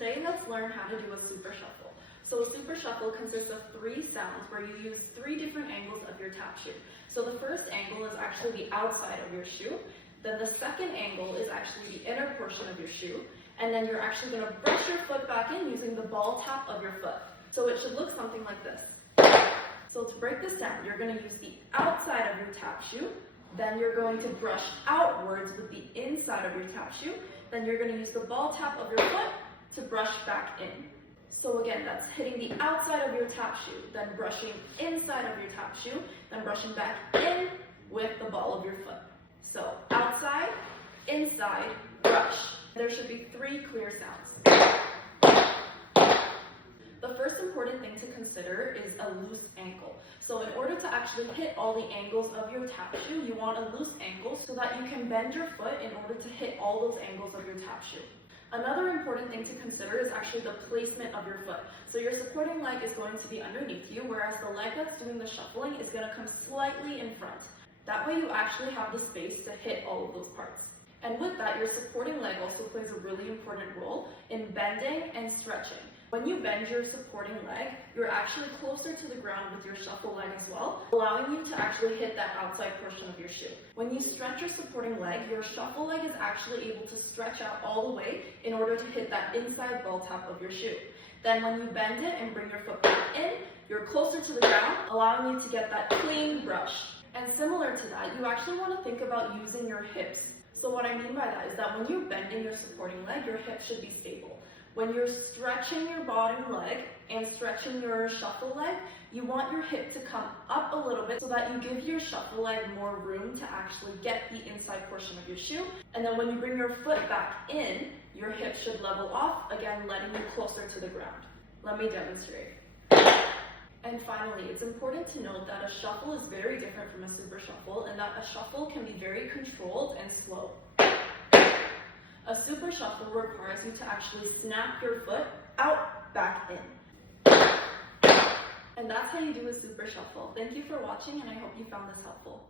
today let's learn how to do a super shuffle. So a super shuffle consists of 3 sounds where you use 3 different angles of your tap shoe. So the first angle is actually the outside of your shoe. Then the second angle is actually the inner portion of your shoe. And then you're actually going to brush your foot back in using the ball tap of your foot. So it should look something like this. So to break this down, you're going to use the outside of your tap shoe. Then you're going to brush outwards with the inside of your tap shoe. Then you're going to use the ball tap of your foot to brush back in. So again, that's hitting the outside of your tap shoe, then brushing inside of your tap shoe, then brushing back in with the ball of your foot. So outside, inside, brush. There should be 3 clear sounds. The first important thing to consider is a loose ankle. So in order to actually hit all the angles of your tap shoe, you want a loose ankle so that you can bend your foot in order to hit all those angles of your tap shoe. Another important thing to consider is actually the placement of your foot. So your supporting leg is going to be underneath you, whereas the leg that's doing the shuffling is going to come slightly in front. That way you actually have the space to hit all of those parts. And with that, your supporting leg also plays a really important role in bending and stretching. When you bend your supporting leg, you're actually closer to the ground with your shuffle leg as well, allowing you to actually hit that outside portion of your shoe. When you stretch your supporting leg, your shuffle leg is actually able to stretch out all the way in order to hit that inside ball tap of your shoe. Then when you bend it and bring your foot back in, you're closer to the ground, allowing you to get that clean brush. And similar to that, you actually want to think about using your hips. So what I mean by that is that when you're bending your supporting leg, your hips should be stable. When you're stretching your bottom leg and stretching your shuffle leg, you want your hip to come up a little bit so that you give your shuffle leg more room to actually get the inside portion of your shoe. And then when you bring your foot back in, your hip should level off, again letting you closer to the ground. Let me demonstrate. And finally, it's important to note that a shuffle is very different from a super shuffle and that a shuffle can be very controlled and slow. A super shuffle requires you to actually snap your foot out, back in. And that's how you do a super shuffle. Thank you for watching, and I hope you found this helpful.